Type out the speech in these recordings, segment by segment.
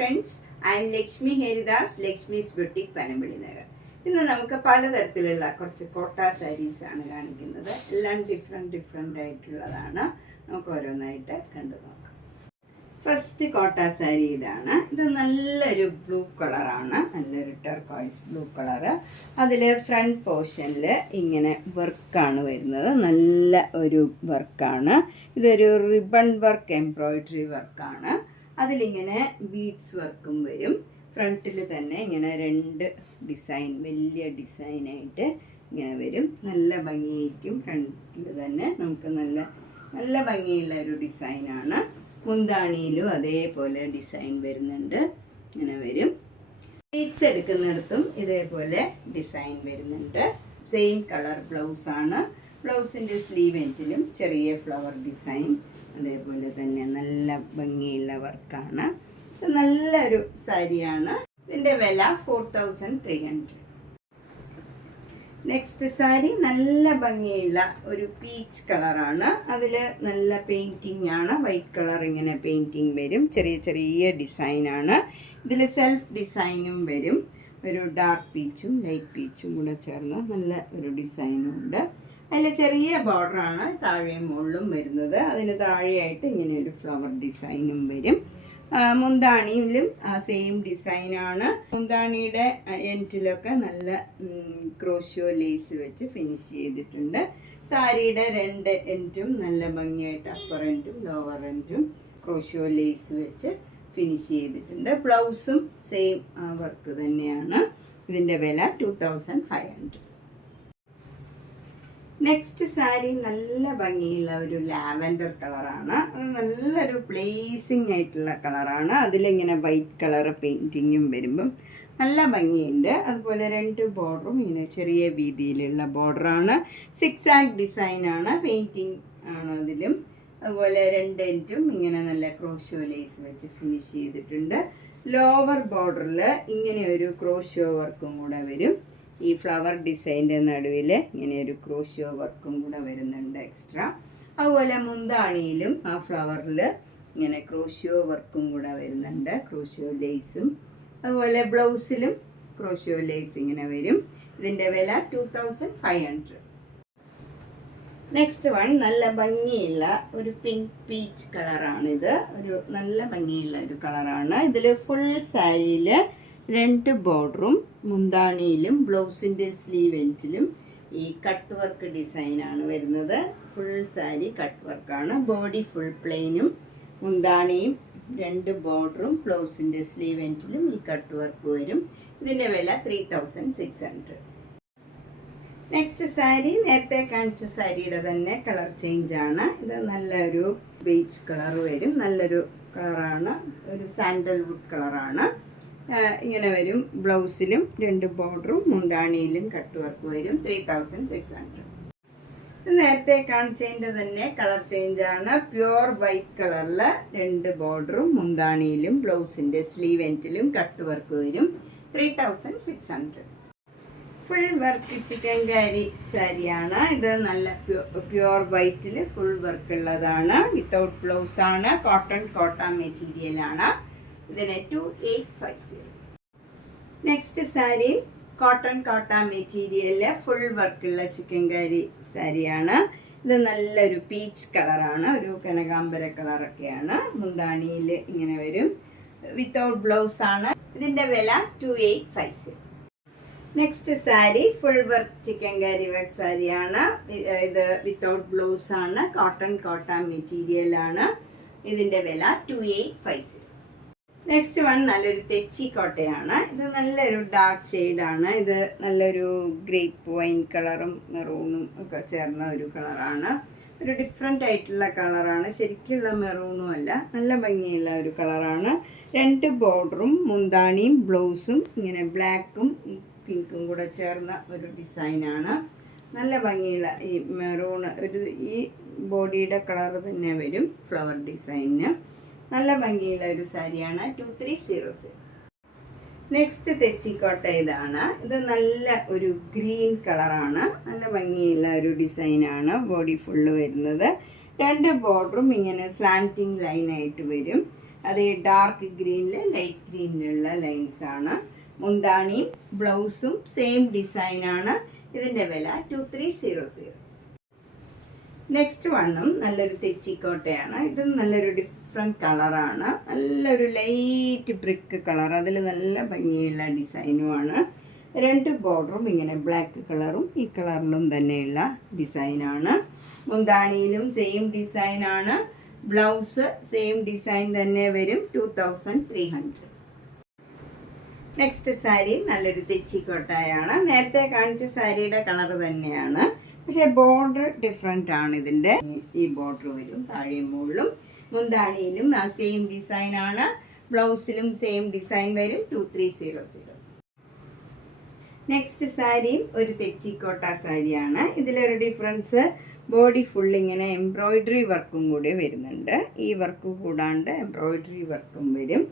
Friends, I M Lakshmi Haridas, Lakshmi's boutique Panampilly Nagar. ഇന്ന് നമുക്ക് പലതരത്തിലുള്ള കുറച്ച് കോട്ട സാരീസ് ആണ് കാണിക്കുന്നത്. എല്ലാം ഡിഫറെൻ്റ് ആയിട്ടുള്ളതാണ്. നമുക്ക് ഓരോന്നായിട്ട് കണ്ടു നോക്കാം. ഫസ്റ്റ് കോട്ട സാരി ഇതാണ്. ഇത് നല്ലൊരു ബ്ലൂ കളറാണ്, നല്ലൊരു ടർക്കോയ്സ് ബ്ലൂ കളറ്. അതിൽ ഫ്രണ്ട് പോർഷനിൽ ഇങ്ങനെ വർക്കാണ് വരുന്നത്, നല്ല ഒരു വർക്കാണ്. ഇതൊരു റിബൺ വർക്ക്, എംബ്രോയിഡറി വർക്കാണ്. അതിലിങ്ങനെ ബീഡ്സ് വർക്കും വരും. ഫ്രണ്ടിൽ തന്നെ ഇങ്ങനെ രണ്ട് ഡിസൈൻ, വലിയ ഡിസൈനായിട്ട് ഇങ്ങനെ വരും. നല്ല ഭംഗിയായിരിക്കും. ഫ്രണ്ടിൽ തന്നെ നമുക്ക് നല്ല ഭംഗിയുള്ള ഒരു ഡിസൈനാണ്. മുന്താണിയിലും അതേപോലെ ഡിസൈൻ വരുന്നുണ്ട്, ഇങ്ങനെ വരും. ബീഡ്സ് എടുക്കുന്നിടത്തും ഇതേപോലെ ഡിസൈൻ വരുന്നുണ്ട്. സെയിം കളർ ബ്ലൗസാണ്. ബ്ലൗസിൻ്റെ സ്ലീവ് എൻഡിലും ചെറിയ ഫ്ലവർ ഡിസൈൻ, അതേപോലെ തന്നെ നല്ല ഭംഗിയുള്ള വർക്കാണ്. ഇത് നല്ലൊരു സാരിയാണ്. ഇതിൻ്റെ വില 4300. നെക്സ്റ്റ് സാരി നല്ല ഭംഗിയുള്ള ഒരു പീച്ച് കളറാണ്. അതിൽ നല്ല പെയിൻറ്റിങ് ആണ്. വൈറ്റ് കളർ ഇങ്ങനെ പെയിൻറ്റിങ് വരും. ചെറിയ ഡിസൈനാണ്. ഇതിൽ സെൽഫ് ഡിസൈനും വരും. ഒരു ഡാർക്ക് പീച്ചും ലൈറ്റ് പീച്ചും കൂടെ ചേർന്ന് നല്ല ഒരു ഡിസൈനും ഉണ്ട്. അതിൽ ചെറിയ ബോർഡറാണ് താഴെയും മുകളിലും വരുന്നത്. അതിന് താഴെയായിട്ട് ഇങ്ങനെ ഒരു ഫ്ലവർ ഡിസൈനും വരും. മുന്താണിയിലും സെയിം ഡിസൈനാണ്. മുന്താണിയുടെ എൻഡിലൊക്കെ നല്ല ക്രോഷ്യോ ലേസ് വെച്ച് ഫിനിഷ് ചെയ്തിട്ടുണ്ട്. സാരിയുടെ രണ്ട് എൻഡും നല്ല ഭംഗിയായിട്ട് അപ്പർ എൻഡും ലോവർ എൻഡും ക്രോഷ്യോ ലേസ് വെച്ച് ഫിനിഷ് ചെയ്തിട്ടുണ്ട്. ബ്ലൗസും സെയിം വർക്ക് തന്നെയാണ്. ഇതിൻ്റെ വില 2500. നെക്സ്റ്റ് സാരി നല്ല ഭംഗിയുള്ള ഒരു ലാവൻഡർ കളറാണ്. അത് നല്ലൊരു പ്ലേസിങ് ആയിട്ടുള്ള കളറാണ്. അതിലിങ്ങനെ വൈറ്റ് കളർ പെയിൻറ്റിങ്ങും വരുമ്പം നല്ല ഭംഗിയുണ്ട്. അതുപോലെ രണ്ട് ബോർഡറും ഇങ്ങനെ ചെറിയ വീതിയിലുള്ള ബോർഡറാണ്. സിക്സാഗ് ഡിസൈനാണ്, പെയിൻറ്റിങ് ആണ് അതിലും. അതുപോലെ രണ്ട് എൻഡും ഇങ്ങനെ നല്ല ക്രോഷ്യോ ലേസ് വെച്ച് ഫിനിഷ് ചെയ്തിട്ടുണ്ട്. ലോവർ ബോർഡറിൽ ഇങ്ങനെ ഒരു ക്രോഷ്യോ വർക്കും കൂടെ വരും. ഈ ഫ്ലവർ ഡിസൈൻ്റെ നടുവിൽ ഇങ്ങനെ ഒരു ക്രോഷ്യോ വർക്കും കൂടെ വരുന്നുണ്ട് എക്സ്ട്രാ. അതുപോലെ മുന്താണിയിലും ആ ഫ്ലവറിൽ ഇങ്ങനെ ക്രോഷ്യോ വർക്കും കൂടെ വരുന്നുണ്ട്, ക്രോഷ്യോ ലേസും. അതുപോലെ ബ്ലൗസിലും ക്രോഷ്യോ ലേസ് ഇങ്ങനെ വരും. ഇതിൻ്റെ വില 2500. നെക്സ്റ്റ് വൺ നല്ല ഭംഗിയുള്ള ഒരു പിങ്ക് പീച്ച് കളറാണിത്. ഒരു നല്ല ഭംഗിയുള്ള ഒരു കളറാണ്. ഇതിൽ ഫുൾ സാരിയിൽ രണ്ട് ബോർഡറും മുന്താണിയിലും ബ്ലൗസിൻ്റെ സ്ലീവ് എൻഡിലും ഈ കട്ട് വർക്ക് ഡിസൈനാണ് വരുന്നത്. ഫുൾ സാരി കട്ട് വർക്കാണ്. ബോഡി ഫുൾ പ്ലെയിനും മുന്താണിയും രണ്ട് ബോർഡറും ബ്ലൗസിൻ്റെ സ്ലീവ് എൻഡിലും ഈ കട്ട് വർക്ക് വരും. ഇതിൻ്റെ വില 3600. നെക്സ്റ്റ് സാരി നേരത്തെ കാണിച്ച സാരിയുടെ തന്നെ കളർ ചേഞ്ച് ആണ്. ഇത് നല്ലൊരു ബീച്ച് കളർ വരും. നല്ലൊരു കളറാണ്, ഒരു സാൻഡൽവുഡ് കളറാണ്. ഇങ്ങനെ വരും. ബ്ലൗസിലും രണ്ട് ബോർഡറും മുന്താണിയിലും കട്ട് വർക്ക് വരും. 3600. നേരത്തെ കാണിച്ചതിൻ്റെ തന്നെ കളർ ചേഞ്ച് ആണ്. പ്യുവർ വൈറ്റ് കളറിൽ രണ്ട് ബോർഡറും മുന്താണിയിലും ബ്ലൗസിൻ്റെ സ്ലീവ് എൻഡിലും കട്ട് വർക്ക് വരും. 3600. ഫുൾ വർക്ക് ചിക്കൻകാരി സാരിയാണ്. ഇത് നല്ല പ്യുവർ വൈറ്റിൽ ഫുൾ വർക്ക് ഉള്ളതാണ്. വിത്തൗട്ട് ബ്ലൗസ് ആണ്. കോട്ട മെറ്റീരിയലാണ്. ഇതിന് 2850. നെക്സ്റ്റ് സാരി കോട്ട മെറ്റീരിയലിൽ ഫുൾ വർക്കുള്ള ചിക്കൻകാരി സാരിയാണ്. ഇത് നല്ലൊരു പീച്ച് കളറാണ്, ഒരു കനകാംബര കളറൊക്കെയാണ്. മുന്താണിയിൽ ഇങ്ങനെ വരും. വിത്തൗട്ട് ബ്ലൗസ് ആണ്. ഇതിൻ്റെ വില 2850. Next sari full work chikankari work സാരിയാണ്. ഇത് വിത്തൗട്ട് ബ്ലൗസ് ആണ്. കോട്ട മെറ്റീരിയലാണ്. ഇതിൻ്റെ വില 2850. നെക്സ്റ്റ് വൺ നല്ലൊരു തെച്ചിക്കോട്ടയാണ്. ഇത് നല്ലൊരു ഡാർക്ക് ഷെയ്ഡാണ്. ഇത് നല്ലൊരു ഗ്രേപ്പ് വൈൻ കളറും മെറൂണും ഒക്കെ ചേർന്ന ഒരു കളറാണ്. ഒരു ഡിഫറെൻ്റ് ആയിട്ടുള്ള കളറാണ്. ശരിക്കുള്ള മെറൂണും അല്ല, നല്ല ഭംഗിയുള്ള ഒരു കളറാണ്. രണ്ട് ബോർഡറും മുന്താണിയും ബ്ലൗസും ഇങ്ങനെ ബ്ലാക്കും പിങ്കും കൂടെ ചേർന്ന ഒരു ഡിസൈനാണ്. നല്ല ഭംഗിയുള്ള ഈ മെറൂൺ ഒരു ഈ ബോഡിയുടെ കളർ തന്നെ വരും ഫ്ലവർ ഡിസൈന്. നല്ല ഭംഗിയുള്ള ഒരു സാരിയാണ്. 2300. നെക്സ്റ്റ് തെച്ചിക്കോട്ട ഇതാണ്. ഇത് നല്ല ഒരു ഗ്രീൻ കളറാണ്. നല്ല ഭംഗിയുള്ള ഒരു ഡിസൈനാണ്. ബോഡി ഫുള്ള് വരുന്നത്. രണ്ട് ബോർഡറും ഇങ്ങനെ സ്ലാൻറ്റിങ് ലൈനായിട്ട് വരും. അത് ഈ ഡാർക്ക് ഗ്രീനിൽ ലൈറ്റ് ഗ്രീനിലുള്ള ലൈൻസാണ്. മുന്താണിയും ബ്ലൗസും സെയിം ഡിസൈനാണ്. ഇതിൻ്റെ വില 2300. നെക്സ്റ്റ് വണ്ണും നല്ലൊരു തെച്ചിക്കോട്ടയാണ്. ഇതും നല്ലൊരു ഡിഫറെൻറ്റ് കളറാണ്. നല്ലൊരു ലൈറ്റ് ബ്രിക്ക് കളർ, അതിൽ നല്ല ഭംഗിയുള്ള ഡിസൈനുമാണ്. 2 ബോർഡറും ഇങ്ങനെ ബ്ലാക്ക് കളറും ഈ കളറിലും തന്നെയുള്ള ഡിസൈനാണ്. മുന്താണിയിലും സെയിം ഡിസൈനാണ്. ബ്ലൗസ് സെയിം ഡിസൈൻ തന്നെ വരും. 2300. നെക്സ്റ്റ് സാരി നല്ലൊരു തെച്ചിക്കോട്ടയാണ്. നേരത്തെ കാണിച്ച സാരിയുടെ കളർ തന്നെയാണ്, പക്ഷേ ബോർഡർ ഡിഫറെൻ്റ് ആണ്. ഇതിൻ്റെ ഈ ബോർഡർ വരും താഴെയും മുകളിലും. മുന്താണിയിലും ആ സെയിം ഡിസൈനാണ്. ബ്ലൗസിലും സെയിം ഡിസൈൻ വരും. 2300. നെക്സ്റ്റ് സാരിയും ഒരു തെച്ചിക്കോട്ട സാരിയാണ്. ഇതിലൊരു ഡിഫറൻസ്, ബോഡി ഫുൾ ഇങ്ങനെ എംബ്രോയിഡറി വർക്കും കൂടി വരുന്നുണ്ട്. ഈ വർക്ക് കൂടാണ്ട് എംബ്രോയിഡറി വർക്കും വരും.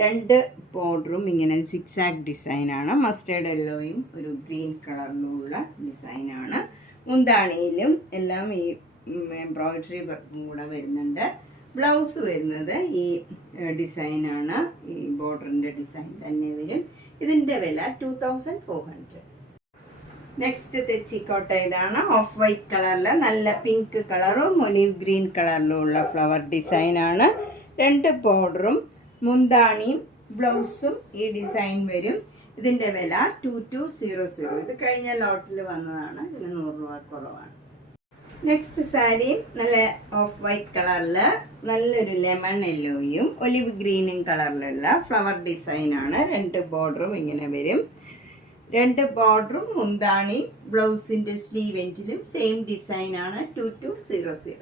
2 ബോർഡറും ഇങ്ങനെ സിക്സാഗ് ഡിസൈനാണ്. മസ്റ്റേർഡ് യെല്ലോയും ഒരു ഗ്രീൻ കളറിലുള്ള ഡിസൈനാണ്. മുന്താണിയിലും എല്ലാം ഈ എംബ്രോയിഡറി വർക്കും കൂടെ വരുന്നുണ്ട്. ബ്ലൗസ് വരുന്നത് ഈ ഡിസൈനാണ്. ഈ ബോർഡറിൻ്റെ ഡിസൈൻ തന്നെ വരും. ഇതിൻ്റെ വില 2400. നെക്സ്റ്റ് തെച്ചിക്കോട്ട ഇതാണ്. ഓഫ് വൈറ്റ് കളറിൽ നല്ല പിങ്ക് കളറും ഒലിവ് ഗ്രീൻ കളറിലുള്ള ഫ്ലവർ ഡിസൈനാണ്. 2 ബോർഡറും മുന്താണിയും ബ്ലൗസും ഈ ഡിസൈൻ വരും. ഇതിൻ്റെ വില 2200. ഇത് കഴിഞ്ഞ ലോട്ടിൽ വന്നതാണ്. ഇതിന് 100 രൂപ കുറവാണ്. നെക്സ്റ്റ് സാരി നല്ല ഓഫ് വൈറ്റ് കളറിൽ നല്ലൊരു ലെമൺ യെല്ലോയും ഒലിവ് ഗ്രീനും കളറിലുള്ള ഫ്ലവർ ഡിസൈനാണ്. 2 ബോർഡറും ഇങ്ങനെ വരും. 2 ബോർഡറും മുന്താണി ബ്ലൗസിൻ്റെ സ്ലീവ് എൻഡിലും സെയിം ഡിസൈനാണ്. 2200.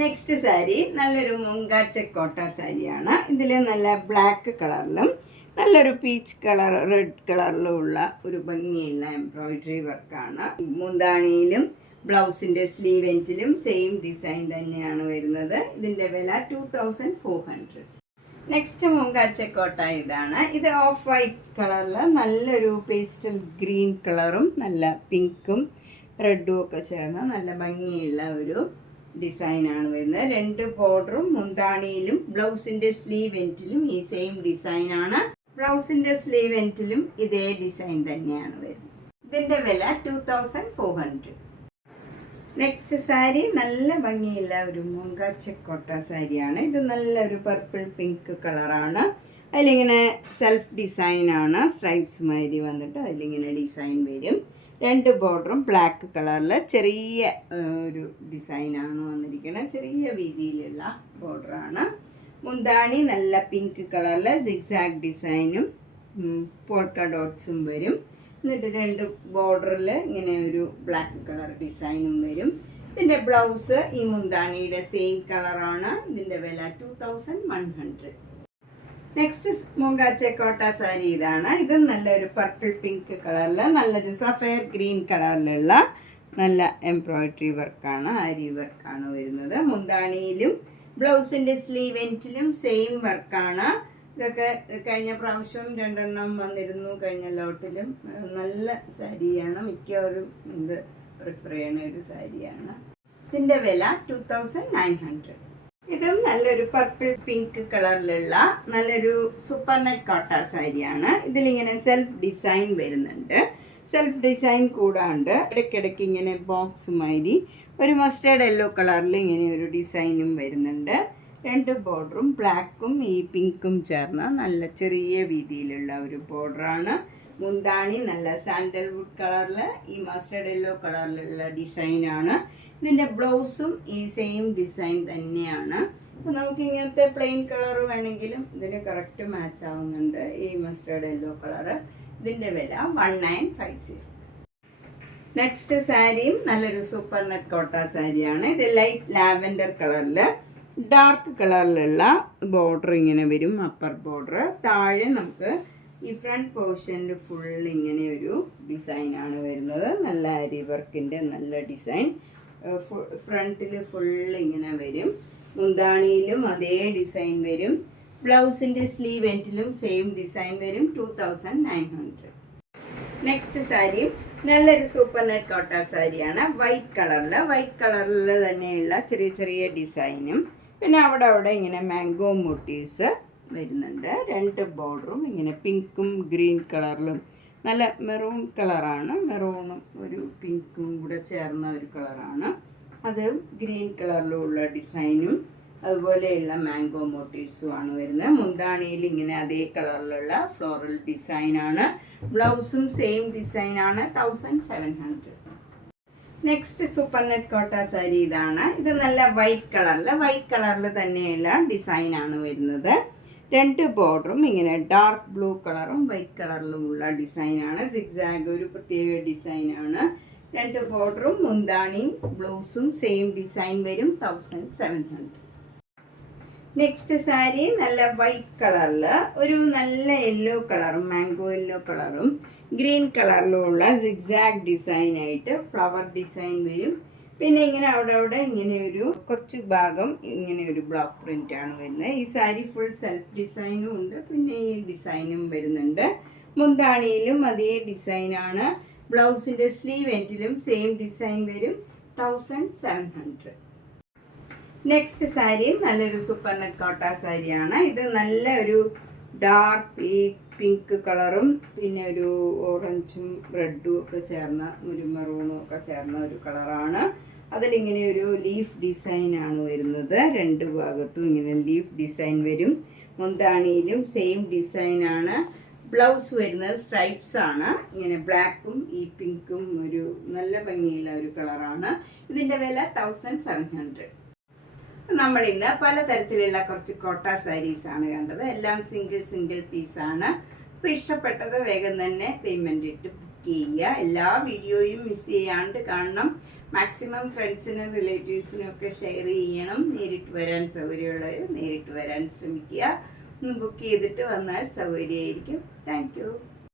നെക്സ്റ്റ് സാരി നല്ലൊരു മുങ്കാച്ചക്കോട്ട സാരിയാണ്. ഇതിൽ നല്ല ബ്ലാക്ക് കളറിലും നല്ലൊരു പീച്ച് കളർ റെഡ് കളറിലുള്ള ഒരു ഭംഗിയുള്ള എംബ്രോയിഡറി വർക്കാണ്. മുന്താണിയിലും ബ്ലൗസിൻ്റെ സ്ലീവ് എൻഡിലും സെയിം ഡിസൈൻ തന്നെയാണ് വരുന്നത്. ഇതിൻ്റെ വില 2400. നെക്സ്റ്റ് മുങ്കാച്ചക്കോട്ട ഇതാണ്. ഇത് ഓഫ് വൈറ്റ് കളറിൽ നല്ലൊരു പേസ്റ്റൽ ഗ്രീൻ കളറും നല്ല പിങ്കും റെഡും ഒക്കെ ചേർന്ന നല്ല ഭംഗിയുള്ള ഒരു ഡിസൈനാണ് വരുന്നത്. 2 ബോർഡറും മുന്താണിയിലും ബ്ലൗസിൻ്റെ സ്ലീവ് എൻഡിലും ഈ സെയിം ഡിസൈനാണ്. ബ്ലൗസിൻ്റെ സ്ലീവ് എൻഡിലും ഇതേ ഡിസൈൻ തന്നെയാണ് വരുന്നത്. ഇതിൻ്റെ വില 2400. നെക്സ്റ്റ് സാരി നല്ല ഭംഗിയുള്ള ഒരു മുങ്കാച്ചക്കോട്ട സാരിയാണ്. ഇത് നല്ലൊരു പർപ്പിൾ പിങ്ക് കളറാണ്. അതിലിങ്ങനെ സെൽഫ് ഡിസൈനാണ്. സ്ട്രൈപ്സ് മാതിരി വന്നിട്ട് അതിലിങ്ങനെ ഡിസൈൻ വരും. 2 ബോർഡറും ബ്ലാക്ക് കളറിൽ ചെറിയ ഒരു ഡിസൈനാണ് വന്നിരിക്കുന്നത്. ചെറിയ വീതിയിലുള്ള ബോർഡറാണ്. മുന്താണി നല്ല പിങ്ക് കളറിൽ സിഗ്സാഗ് ഡിസൈനും പോൾക്ക ഡോട്ട്സും വരും. എന്നിട്ട് 2 ബോർഡറിൽ ഇങ്ങനെ ഒരു ബ്ലാക്ക് കളർ ഡിസൈനും വരും. ഇതിൻ്റെ ബ്ലൗസ് ഈ മുന്താണിയുടെ സെയിം കളറാണ്. ഇതിൻ്റെ വില 2100. നെക്സ്റ്റ് മുങ്കാച്ചക്കോട്ട സാരി ഇതാണ്. ഇത് നല്ലൊരു പർപ്പിൾ പിങ്ക് കളറിൽ നല്ലൊരു സഫയർ ഗ്രീൻ കളറിലുള്ള നല്ല എംബ്രോയിഡറി വർക്കാണ്, ആരി വർക്കാണ് വരുന്നത്. മുന്താണിയിലും ബ്ലൗസിൻ്റെ സ്ലീവ് എൻഡിലും സെയിം വർക്കാണ്. ഇതൊക്കെ കഴിഞ്ഞ പ്രാവശ്യം 2 എണ്ണം വന്നിരുന്നു കഴിഞ്ഞ ലോട്ടിലും. നല്ല സാരിയാണ്. മിക്കവരും ഇത് പ്രിഫർ ചെയ്യണ ഒരു സാരിയാണ്. ഇതിൻ്റെ വില 2900. ഇതും നല്ലൊരു പർപ്പിൾ പിങ്ക് കളറിലുള്ള നല്ലൊരു സൂപ്പർ നെറ്റ് കോട്ട സാരിയാണ്. ഇതിലിങ്ങനെ സെൽഫ് ഡിസൈൻ വരുന്നുണ്ട്. സെൽഫ് ഡിസൈൻ കൂടാണ്ട് ഇടയ്ക്കിടയ്ക്ക് ഇങ്ങനെ ബോക്സ് മാതിരി ഒരു മസ്റ്റേർഡ് യെല്ലോ കളറിൽ ഇങ്ങനെ ഒരു ഡിസൈനും വരുന്നുണ്ട്. 2 ബോർഡറും ബ്ലാക്കും ഈ പിങ്കും ചേർന്ന നല്ല ചെറിയ വീതിയിലുള്ള ഒരു ബോർഡറാണ്. മുന്താണി നല്ല സാൻഡൽവുഡ് കളറിൽ ഈ മസ്റ്റേർഡ് യെല്ലോ കളറിലുള്ള ഡിസൈനാണ്. ഇതിൻ്റെ ബ്ലൗസും ഈ സെയിം ഡിസൈൻ തന്നെയാണ്. അപ്പോൾ നമുക്ക് ഇങ്ങനത്തെ പ്ലെയിൻ കളർ വേണമെങ്കിലും ഇതിന് കറക്റ്റ് മാച്ച് ആവുന്നുണ്ട് ഈ മസ്റ്റേർഡ് യെല്ലോ കളറ്. ഇതിൻ്റെ വില 1950. നെക്സ്റ്റ് സാരിയും നല്ലൊരു സൂപ്പർ നെറ്റ് കോട്ട സാരിയാണ്. ഇത് ലൈറ്റ് ലാവൻഡർ കളറിൽ ഡാർക്ക് കളറിലുള്ള ബോർഡർ ഇങ്ങനെ വരും. അപ്പർ ബോർഡർ താഴെ നമുക്ക് ഈ ഫ്രണ്ട് പോർഷനിൽ ഫുൾ ഇങ്ങനെ ഒരു ഡിസൈനാണ് വരുന്നത്. നല്ല അരി വർക്കിൻ്റെ നല്ല ഡിസൈൻ. ഫ്രണ്ടിൽ ഫുൾ ഇങ്ങനെ വരും. മുന്താണിയിലും അതേ ഡിസൈൻ വരും. ബ്ലൗസിൻ്റെ സ്ലീവ് എൻഡിലും സെയിം ഡിസൈൻ വരും. 2900. നെക്സ്റ്റ് സാരി നല്ലൊരു സൂപ്പർ നെറ്റ് കോട്ട സാരിയാണ്. വൈറ്റ് കളറിൽ തന്നെയുള്ള ചെറിയ ചെറിയ ഡിസൈനും പിന്നെ അവിടെ ഇങ്ങനെ മാംഗോ മോട്ടീവ്സ് വരുന്നുണ്ട്. 2 ബോർഡറും ഇങ്ങനെ പിങ്കും ഗ്രീൻ കളറിലും, നല്ല മെറൂൺ കളറാണ്, മെറൂണും ഒരു പിങ്കും കൂടെ ചേർന്ന ഒരു കളറാണ്. അത് ഗ്രീൻ കളറിലുള്ള ഡിസൈനും അതുപോലെയുള്ള മാംഗോ മോട്ടീവ്സും ആണ് വരുന്നത്. മുന്താണിയിൽ ഇങ്ങനെ അതേ കളറിലുള്ള ഫ്ലോറൽ ഡിസൈനാണ്. ബ്ലൗസും സെയിം ഡിസൈനാണ്. 1700. നെക്സ്റ്റ് സൂപ്പർ നെറ്റ് കോട്ട സാരി ഇതാണ്. ഇത് നല്ല വൈറ്റ് കളറിൽ തന്നെയുള്ള ഡിസൈനാണ് വരുന്നത്. 2 ബോർഡറും ഇങ്ങനെ ഡാർക്ക് ബ്ലൂ കളറും വൈറ്റ് കളറിലുമുള്ള ഡിസൈനാണ്. സിഗ്സാഗ് ഒരു പ്രത്യേക ഡിസൈനാണ്. 2 ബോർഡറും മുന്താണിയും ബ്ലൗസും സെയിം ഡിസൈൻ വരും. 1700. നെക്സ്റ്റ് സാരി നല്ല വൈറ്റ് കളറിൽ ഒരു നല്ല യെല്ലോ കളറും മാംഗോ യെല്ലോ കളറും ഗ്രീൻ കളറിലുള്ള സിഗ്സാഗ് ഡിസൈനായിട്ട് ഫ്ലവർ ഡിസൈൻ വരും. പിന്നെ ഇങ്ങനെ അവിടെ ഇങ്ങനെ ഒരു കുറച്ച് ഭാഗം ഇങ്ങനെ ഒരു ബ്ലോക്ക് പ്രിന്റ് ആണ് വരുന്നത്. ഈ സാരി ഫുൾ സെൽഫ് ഡിസൈനും ഉണ്ട്, പിന്നെ ഈ ഡിസൈനും വരുന്നുണ്ട്. മുന്താണിയിലും അതേ ഡിസൈനാണ്. ബ്ലൗസിൻ്റെ സ്ലീവ് എൻഡിലും സെയിം ഡിസൈൻ വരും. 1700. നെക്സ്റ്റ് സാരി നല്ലൊരു സൂപ്പർ നെറ്റ് കോട്ട സാരിയാണ്. ഇത് നല്ല ഒരു ഡാർക്ക് പിങ്ക് കളറും പിന്നെ ഒരു ഓറഞ്ചും റെഡും ഒക്കെ ചേർന്ന ഒരു മെറൂണും ഒക്കെ ചേർന്ന ഒരു കളറാണ്. അതിലിങ്ങനെ ഒരു ലീഫ് ഡിസൈനാണ് വരുന്നത്. 2 ഭാഗത്തും ഇങ്ങനെ ലീഫ് ഡിസൈൻ വരും. മുന്താണിയിലും സെയിം ഡിസൈനാണ്. ബ്ലൗസ് വരുന്നത് സ്ട്രൈപ്സ് ആണ്. ഇങ്ങനെ ബ്ലാക്കും ഈ പിങ്കും ഒരു നല്ല ഭംഗിയുള്ള ഒരു കളറാണ്. ഇതിൻ്റെ വില 1700. നമ്മൾ ഇന്ന് പലതരത്തിലുള്ള കുറച്ച് കോട്ട സാരീസാണ് കണ്ടത്. എല്ലാം സിംഗിൾ പീസാണ്. അപ്പോൾ ഇഷ്ടപ്പെട്ടത് വേഗം തന്നെ പേയ്മെൻ്റ് ഇട്ട് ബുക്ക് ചെയ്യുക. എല്ലാ വീഡിയോയും മിസ് ചെയ്യാണ്ട് കാണണം. മാക്സിമം ഫ്രണ്ട്സിനും റിലേറ്റീവ്സിനും ഒക്കെ ഷെയർ ചെയ്യണം. നേരിട്ട് വരാൻ സൗകര്യമുള്ളവർ നേരിട്ട് വരാൻ ശ്രമിക്കുക. ഒന്ന് ബുക്ക് ചെയ്തിട്ട് വന്നാൽ സൗകര്യമായിരിക്കും. Thank you.